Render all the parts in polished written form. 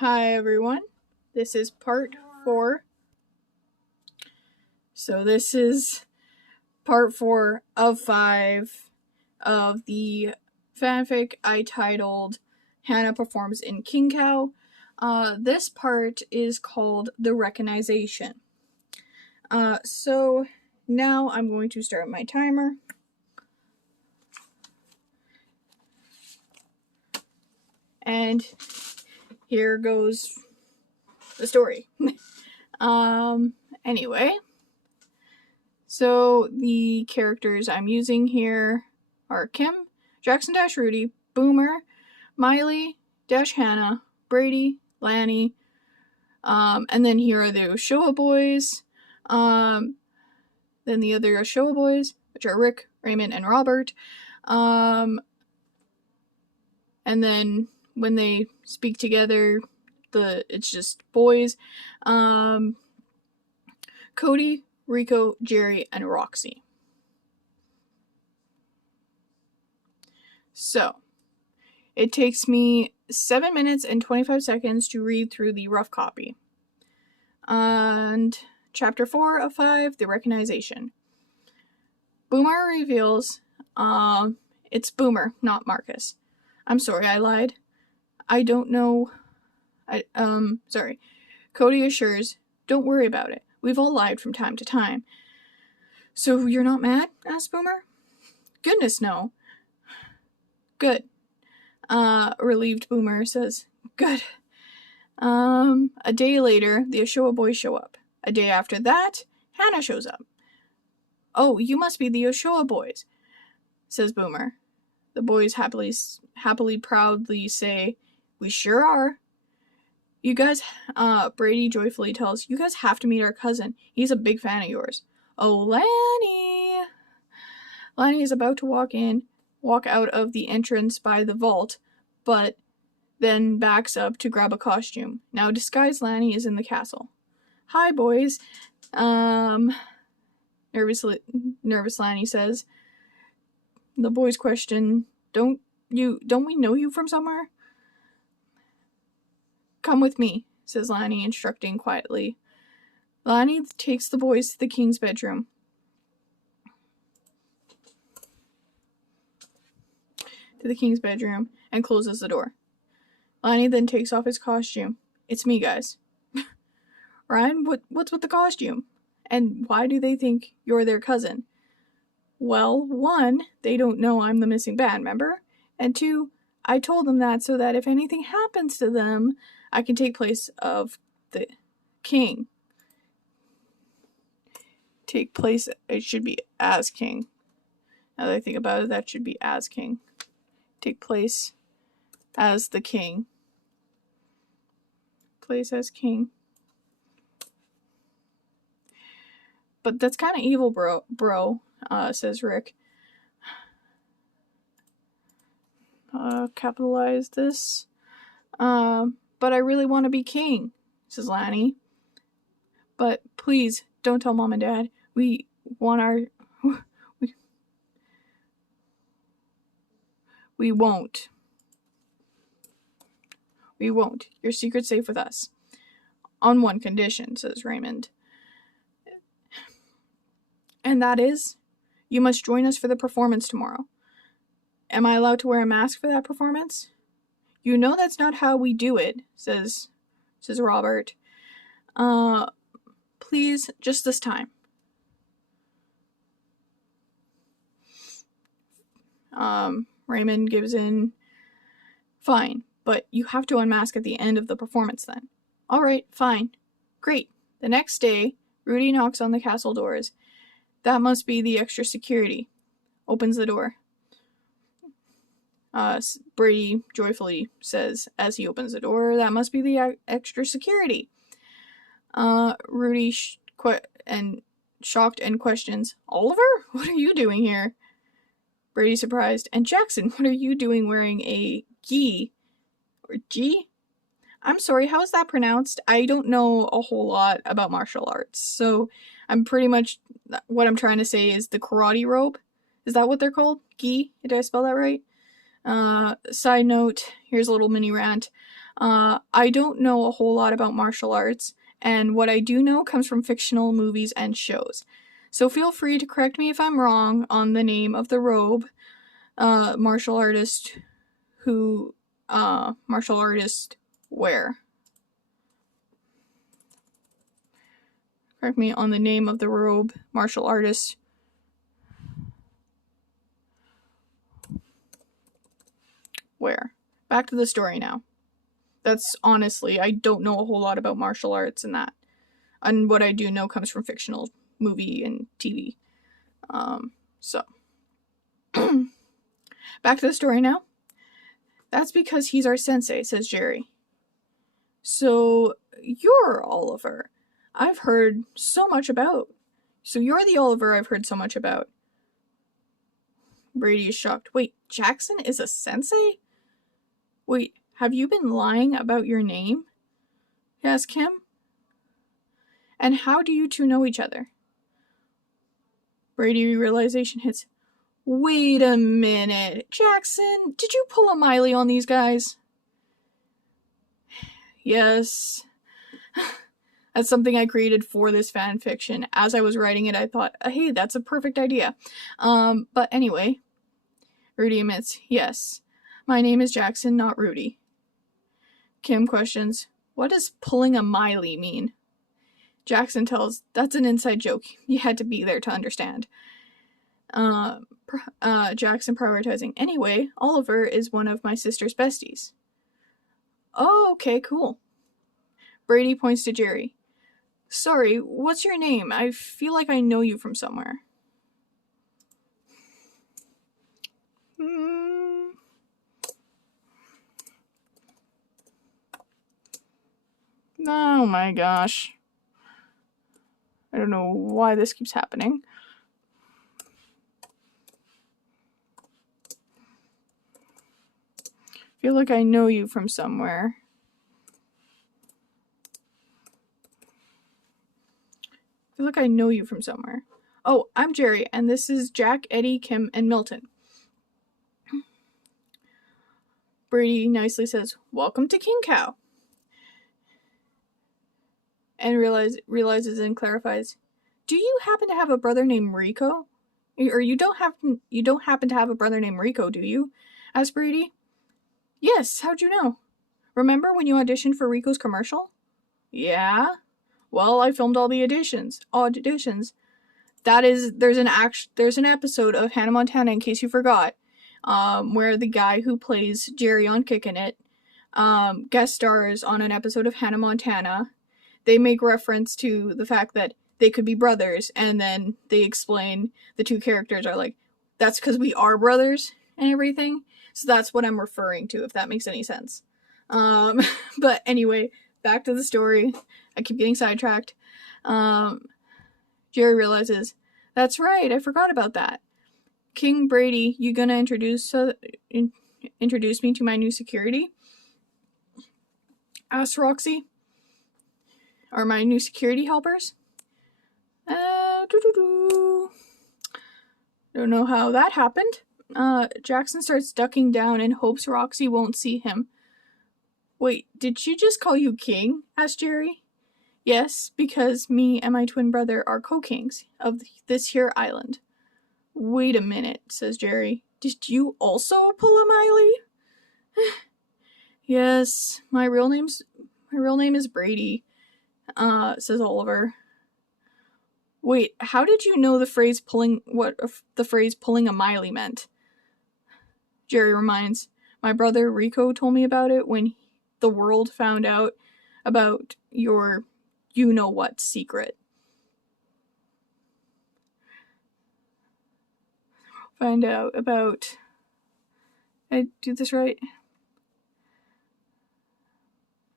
Hi everyone, this is part 4. So this is part 4 of 5 of the fanfic I titled Hannah Performs in Kinkow. This part is called the reconization. So now I'm going to start my timer. And here goes the story. Anyway, so the characters I'm using here are Kim, Jackson-Rudy, Boomer, Miley, Hannah, Brady, Lanny, and then here are the Oshoa boys, then the other Oshoa boys, which are Rick, Raymond, and Robert, and then when they speak together, it's just boys, Cody, Rico, Jerry, and Roxy. So, it takes me 7 minutes and 25 seconds to read through the rough copy. And chapter 4 of 5, the reconization. Boomer reveals, it's Boomer, not Marcus. I'm sorry, I lied. I don't know. Sorry. Cody assures, don't worry about it. We've all lied from time to time. So you're not mad? Asks Boomer. Goodness, no. Good. Relieved Boomer says, good. A day later, the Oshoa boys show up. A day after that, Hannah shows up. Oh, you must be the Oshoa boys, says Boomer. The boys happily, proudly say, we sure are. You guys, Brady joyfully tells, you guys have to meet our cousin. He's a big fan of yours. Oh, Lanny! Lanny is about to walk out of the entrance by the vault, but then backs up to grab a costume. Now disguised Lanny is in the castle. Hi, boys. Nervous Lanny says. The boys question, don't we know you from somewhere? Come with me, says Lanny, instructing quietly. Lanny takes the boys to the king's bedroom. And closes the door. Lanny then takes off his costume. It's me, guys. Ryan, what's with the costume? And why do they think you're their cousin? Well, 1, they don't know I'm the missing band member. And 2, I told them that so that if anything happens to them, I can take place of the king. It should be as king. Now that I think about it, that should be as king. Take place as the king. Place as king. But that's kind of evil, bro, says Rick. Capitalize this. But I really want to be king, says Lanny. But please, don't tell Mom and Dad. We want our... We won't. We won't. Your secret's safe with us. On one condition, says Raymond. And that is, you must join us for the performance tomorrow. Am I allowed to wear a mask for that performance? You know that's not how we do it, says Robert. Please, just this time. Raymond gives in. Fine, but you have to unmask at the end of the performance then. Alright, fine. Great. The next day, Rudy knocks on the castle doors. That must be the extra security. Opens the door. Brady joyfully says as he opens the door, that must be the extra security. Rudy shocked and questions, Oliver? What are you doing here? Brady surprised, and Jackson, what are you doing wearing a gi? Or G? I'm sorry, how is that pronounced? I don't know a whole lot about martial arts, so I'm pretty much, what I'm trying to say is the karate robe. Is that what they're called? Gi? Did I spell that right? Side note, here's a little mini rant. I don't know a whole lot about martial arts, and what I do know comes from fictional movies and shows. So feel free to correct me if I'm wrong on the name of the robe, martial artist wear. Correct me on the name of the robe, martial artist wear. Back to the story now. That's honestly, I don't know a whole lot about martial arts and that. And what I do know comes from fictional movie and TV. So. Back to the story now. That's because he's our sensei, says Jerry. So, you're Oliver. I've heard so much about. So you're the Oliver I've heard so much about. Brady is shocked. Wait, Jackson is a sensei? Wait, have you been lying about your name? Yes, Kim. And how do you two know each other? Brady realization hits. Wait a minute. Jackson, did you pull a Miley on these guys? Yes. That's something I created for this fan fiction. As I was writing it, I thought, hey, that's a perfect idea. But anyway, Rudy admits, yes. My name is Jackson, not Rudy. Kim questions, what does pulling a Miley mean? Jackson tells, that's an inside joke. You had to be there to understand. Jackson prioritizing. Anyway, Oliver is one of my sister's besties. Oh, okay, cool. Brady points to Jerry. Sorry, what's your name? I feel like I know you from somewhere. Oh my gosh. I don't know why this keeps happening. Feel like I know you from somewhere. Feel like I know you from somewhere. Oh, I'm Jerry, and this is Jack, Eddie, Kim, and Milton. Brady nicely says, welcome to Kinkow. And realizes and clarifies, do you happen to have a brother named Rico? Or you don't happen to have a brother named Rico, do you? Asked Brady. Yes, how'd you know? Remember when you auditioned for Rico's commercial? Yeah. Well, I filmed all the auditions. There's an episode of Hannah Montana, in case you forgot, where the guy who plays Jerry on Kickin'it guest stars on an episode of Hannah Montana. They make reference to the fact that they could be brothers, and then they explain the two characters are like, that's because we are brothers and everything. So that's what I'm referring to, if that makes any sense. But anyway, back to the story. I keep getting sidetracked. Jerry realizes, that's right, I forgot about that. King Brady, you gonna introduce me to my new security? Asked Roxy. Are my new security helpers? Don't know how that happened. Jackson starts ducking down and hopes Roxy won't see him. Wait, did she just call you King? Asked Jerry. Yes, because me and my twin brother are co-kings of this here island. Wait a minute, says Jerry. Did you also pull a Miley? Yes, my real name is Brady, says Oliver. Wait, how did you know what the phrase pulling a Miley meant? Jerry reminds, my brother Rico told me about it when the world found out about your you-know-what secret. Find out about... Did I do this right?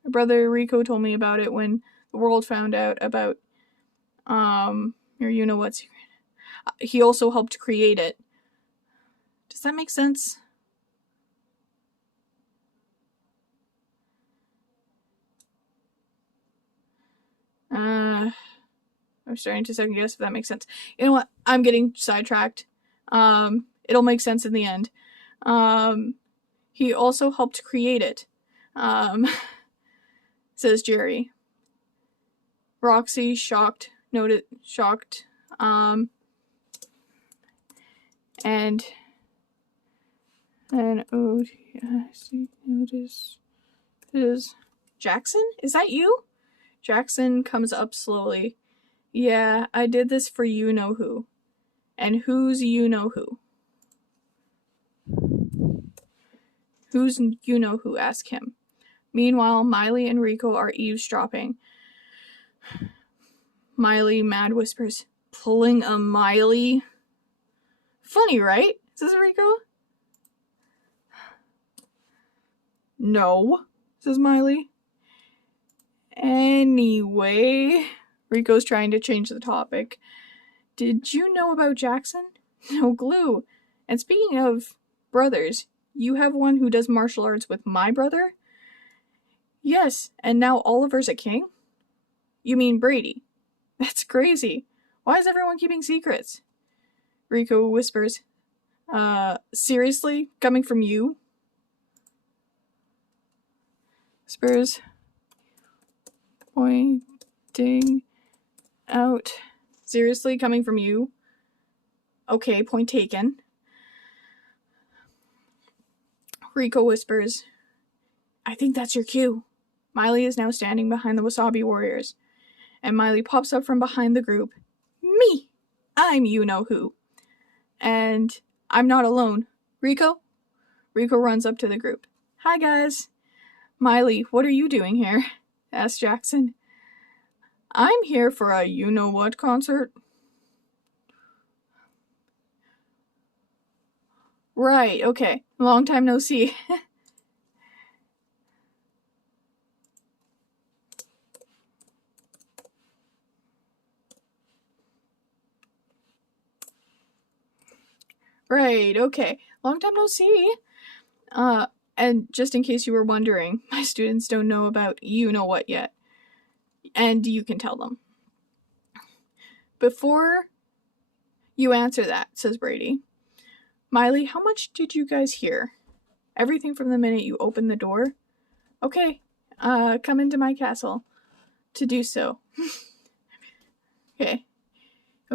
My brother Rico told me about it when the world found out about your you-know-what secret. He also helped create it. Does that make sense? I'm starting to second guess if that makes sense. You know what? I'm getting sidetracked. It'll make sense in the end. He also helped create it. says Jerry. Roxy, shocked, and notice is Jackson? Is that you? Jackson comes up slowly. Yeah, I did this for you-know-who. And who's you-know-who? Who's you-know-who? Ask him. Meanwhile, Miley and Rico are eavesdropping. Miley, mad, whispers, pulling a Miley? Funny, right? Says Rico. No, says Miley. Anyway, Rico's trying to change the topic. Did you know about Jackson? No glue. And speaking of brothers, you have one who does martial arts with my brother? Yes, and now Oliver's a king? You mean Brady? That's crazy. Why is everyone keeping secrets? Rico whispers, seriously? Coming from you? Whispers, pointing out. Seriously? Coming from you? Okay, point taken. Rico whispers, I think that's your cue. Miley is now standing behind the Wasabi Warriors, and Miley pops up from behind the group. Me! I'm you-know-who. And I'm not alone. Rico? Rico runs up to the group. Hi, guys. Miley, what are you doing here? Asked Jackson. I'm here for a you-know-what concert. Right, okay. Long time no see. Right, okay. Long time no see. And just in case you were wondering, my students don't know about you-know-what yet. And you can tell them. Before you answer that, says Brady. Miley, how much did you guys hear? Everything from the minute you opened the door? Okay, come into my castle to do so. Okay,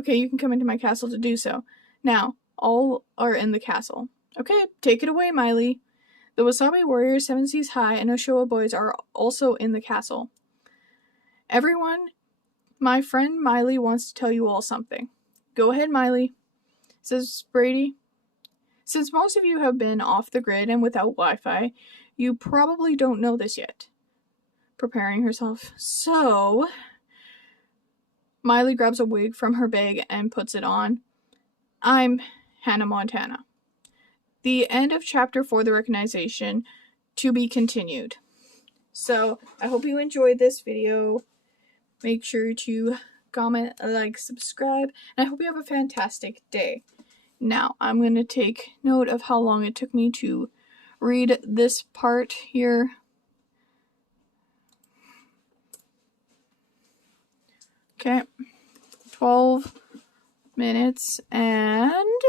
you can come into my castle to do so. Now, all are in the castle. Okay, take it away, Miley. The Wasabi Warriors, Seven Seas High, and Oshoa Boys are also in the castle. Everyone, my friend Miley wants to tell you all something. Go ahead, Miley, says Brady. Since most of you have been off the grid and without Wi-Fi, you probably don't know this yet. Preparing herself. So, Miley grabs a wig from her bag and puts it on. I'm Hannah Montana. The end of chapter 4, the reconization, to be continued. So, I hope you enjoyed this video. Make sure to comment, like, subscribe, and I hope you have a fantastic day. Now, I'm going to take note of how long it took me to read this part here. Okay, 12 minutes and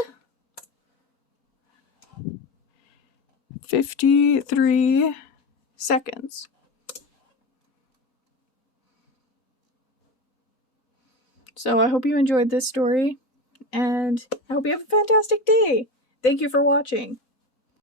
53 seconds. So I hope you enjoyed this story, and I hope you have a fantastic day. Thank you for watching.